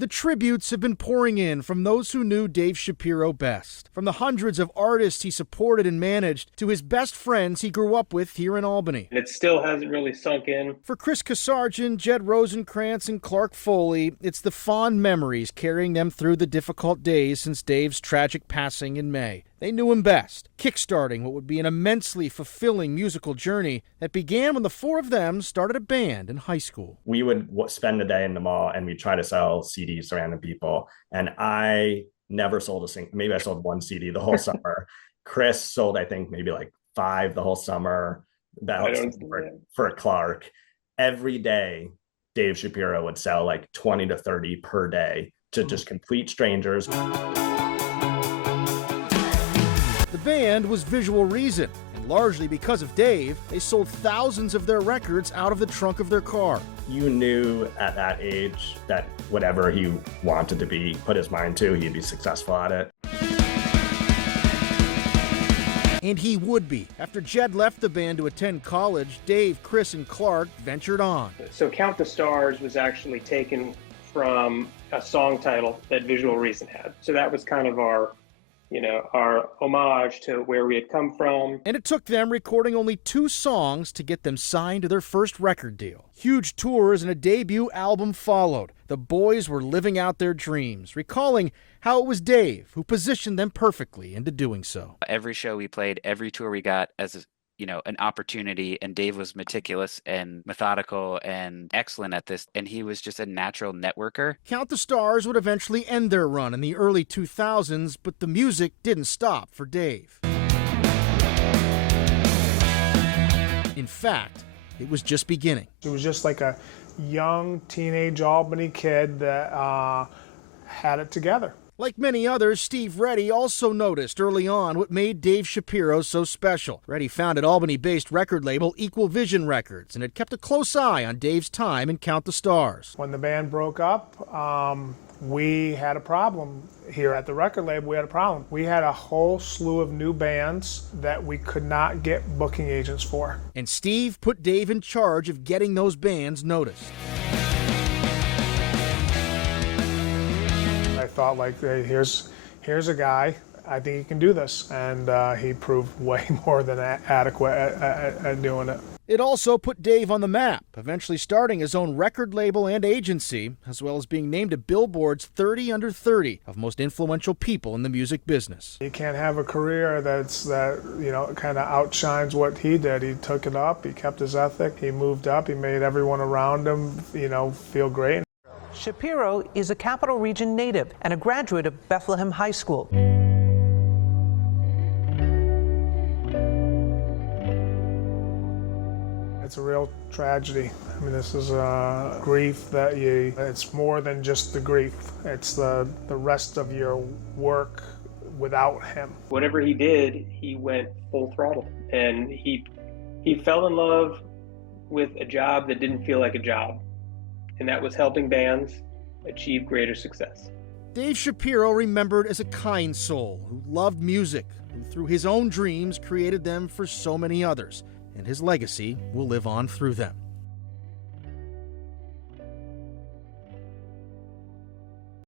The tributes have been pouring in from those who knew Dave Shapiro best. From the hundreds of artists he supported and managed to his best friends he grew up with here in Albany. It still hasn't really sunk in. For Chris Kassarjian, Jed Rosenkrantz, and Clark Foley, it's the fond memories carrying them through the difficult days since Dave's tragic passing in May. They knew him best, kickstarting what would be an immensely fulfilling musical journey that began when the four of them started a band in high school. We would spend the day in the mall and we'd try to sell CDs to random people. And I never sold a single, maybe I sold one CD the whole summer. Chris sold, I think, maybe like 5 the whole summer. That was for Clark. Every day, Dave Shapiro would sell like 20 to 30 per day to just complete strangers. The band was Visual Reason, and largely because of Dave, they sold thousands of their records out of the trunk of their car. You knew at that age that whatever he wanted to be, put his mind to, he'd be successful at it. And he would be. After Jed left the band to attend college, Dave, Chris, and Clark ventured on. So Count the Stars was actually taken from a song title that Visual Reason had. So that was kind of our homage to where we had come from. And it took them recording only 2 songs to get them signed to their first record deal. Huge tours and a debut album followed. The boys were living out their dreams, recalling how it was Dave who positioned them perfectly into doing so. Every show we played, every tour we got as an opportunity, and Dave was meticulous and methodical and excellent at this, and he was just a natural networker. Count the Stars would eventually end their run in the early 2000s, but the music didn't stop for Dave. In fact, it was just beginning. It was just like a young teenage Albany kid that had it together. Like many others, Steve Reddy also noticed early on what made Dave Shapiro so special. Reddy founded Albany-based record label Equal Vision Records and had kept a close eye on Dave's time in Count the Stars. When the band broke up, we had a problem here at the record label. We had a problem. We had a whole slew of new bands that we could not get booking agents for. And Steve put Dave in charge of getting those bands noticed. I thought, like, hey, here's a guy, I think he can do this. And he proved way more than adequate at doing it. It also put Dave on the map, eventually starting his own record label and agency, as well as being named to Billboard's 30 Under 30 of most influential people in the music business. You can't have a career that kind of outshines what he did. He took it up, he kept his ethic, he moved up, he made everyone around him, feel great. Shapiro is a Capital Region native and a graduate of Bethlehem High School. It's a real tragedy. I mean, this is a grief that it's more than just the grief. It's the rest of your work without him. Whatever he did, he went full throttle. And he fell in love with a job that didn't feel like a job. And that was helping bands achieve greater success. Dave Shapiro remembered as a kind soul who loved music, who through his own dreams created them for so many others, and his legacy will live on through them.